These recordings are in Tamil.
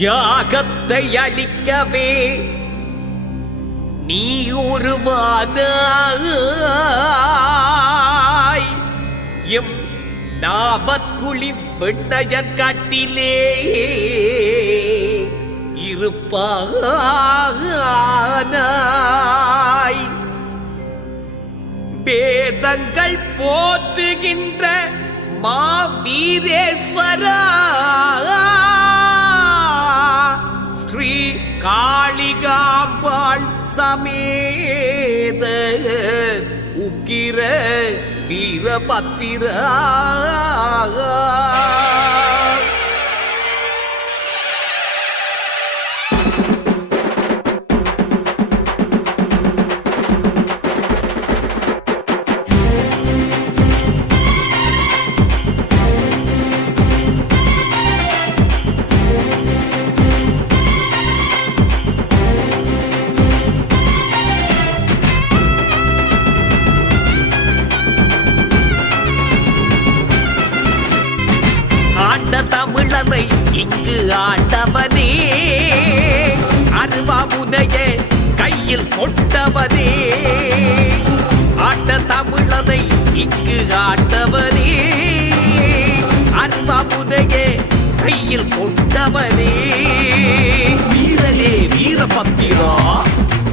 யாகத்தை அளிக்கவே நீ உருவானாய். எம் நாபத்குழி வெண்ணயன் காட்டிலே இருப்பானாய். வேதங்கள் போற்றுகின்ற மாவீரேஸ்வரா. காளிகாம்பாள் சமேத உக்கிர வீரபத்திரா. இங்கு ஆண்டவனே. அருவாமுனைய கையில் கொண்டவனே. ஆட்ட தமிழனை இங்கு ஆண்டவனே. அருவாமுனைய கையில் கொண்டவனே. வீரனே வீரபத்திரா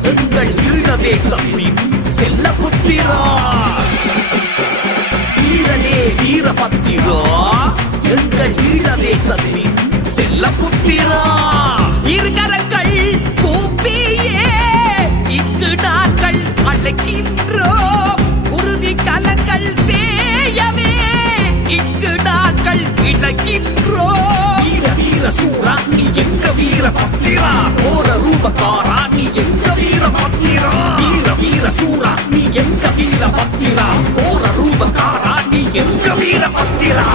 எங்கள் ஈழ தேசத்தின் செல்ல புத்திரா வீரனே வீரபத்திரா எங்கள் ஈழ தேசத்தின் செல்ல புத்திரா இருகரங்கள் கூப்பியே. இங்கு நாங்கள் அழைக்கின்றோம் உறுதி கலங்கள் தேயவே. இங்கு நாங்கள் இணைக்கின்றோம் வீர வீர சூரா நீ எங்க வீர பத்திரா? போர ரூபக்காரா நீ எங்க வீர பத்திரா? வீர வீர சூரா நீ எங்க வீர பத்திரா? போர ரூபக்காரா நீ எங்க வீர பத்திரா?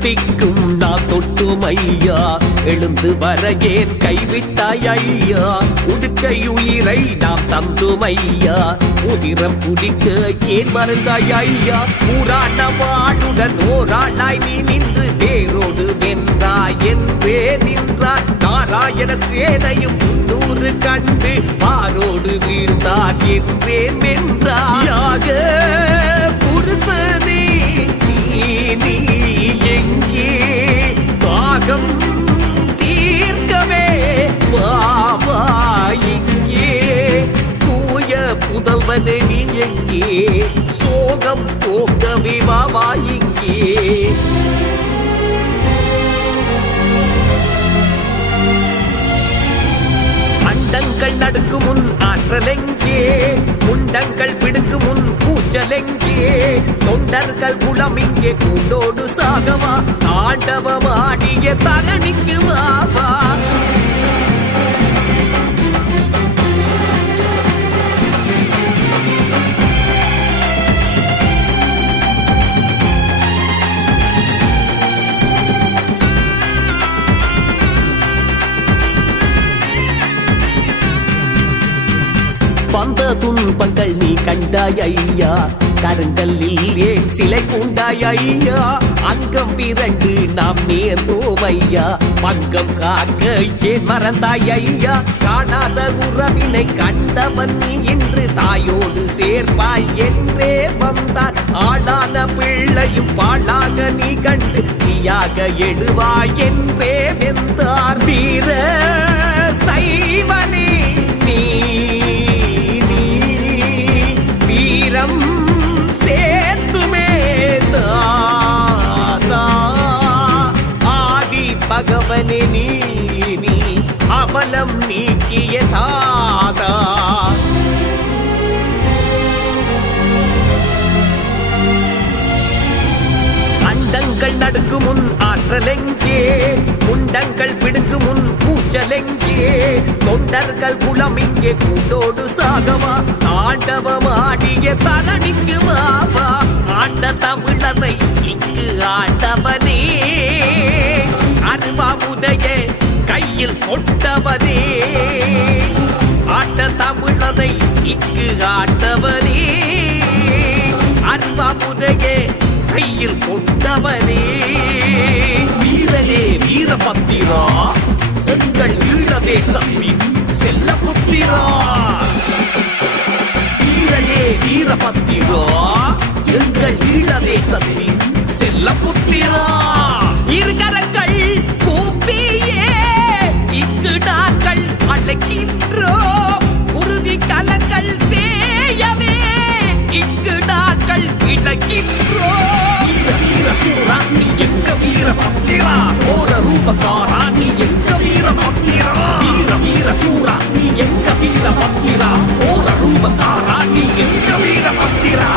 திக்கும் நான் தொட்டும் ஐயா எழுந்து வரகேன் கைவிட்டாய் ஐயா. உடுக்கை உயிரை நாம் தந்தும் ஐயா உதிரம் குடிக்க ஏன் மறந்தாய் ஐயா? ஊரான வாடுடன் ஓராளாய் நீ நின்று வேரோடு வென்றாய். என்றே நின்றாய் நாராயண சேனையும் முன்னூறு கண்டு. பாரோடு வீழ்ந்தார் என்றே வென்றாயாக புருஷனே புதல்வனே நீ எங்கே? சோகம் போக்க விவாவா இங்கே? அண்டங்கள் நடுக்கு முன் ஆற்றலெங்கே முண்டங்கள் பிடுக்கு முன் கூச்சலெங்கே தொண்டர்கள் குளம் இங்கே கூண்டோடு சாகவா? ஆண்டவமாடிய தகனிக்கு வாவா? துன்பங்கள் நீ கண்டாய் ஐயா. கருங்கல்லில் ஏன் சிலை பூண்டாய் ஐயா. அங்கம் பிறண்டு நாம் நேர்ந்தோம் ஐயா. பங்கம் காக்க ஏன் மறந்தாய் ஐயா. காணாத உறவினை கண்டவன் நீ என்று தாயோடு சேர்ப்பாய் என்றே வந்தார். ஆளான பிள்ளையும் பாழாக நீ கண்டு நீயாக எழுவாய் என்றே வெந்தார். வீர சைவனே முண்டங்கள் நடுக்கு முன் ஆற்றலெங்கே? முண்டங்கள் பிடுங்கு முன் கூச்சலெங்கே? தொண்டர்கள் குளம் இங்கே கூட்டோடு சாகவா? தாண்டவமாடிய தரணிக்கு வாவா? ஆண்ட தமிழனை இங்கு ஆண்டவனே. அருவாமுதைய கையில் கொண்டவனே. ஆண்ட தமிழனை இங்கு ஆண்டவனே. அருவாமுதைய கையில் கொண்டவனே. வீரனே வீரபத்திரா எங்கள் ஈழ தேசத்தின் செல்ல புத்திரா. வீரனே வீரபத்திரா எங்கள் ஈழ தேசத்தின் செல்ல புத்திரா. கோர ஓர ரூபக்காரா நீ எங்க வீர பத்திரா வீர வீர சூரா நீ எங்க வீர பத்திரா கோர ரூபக்காரா நீ எங்க வீர பத்திரா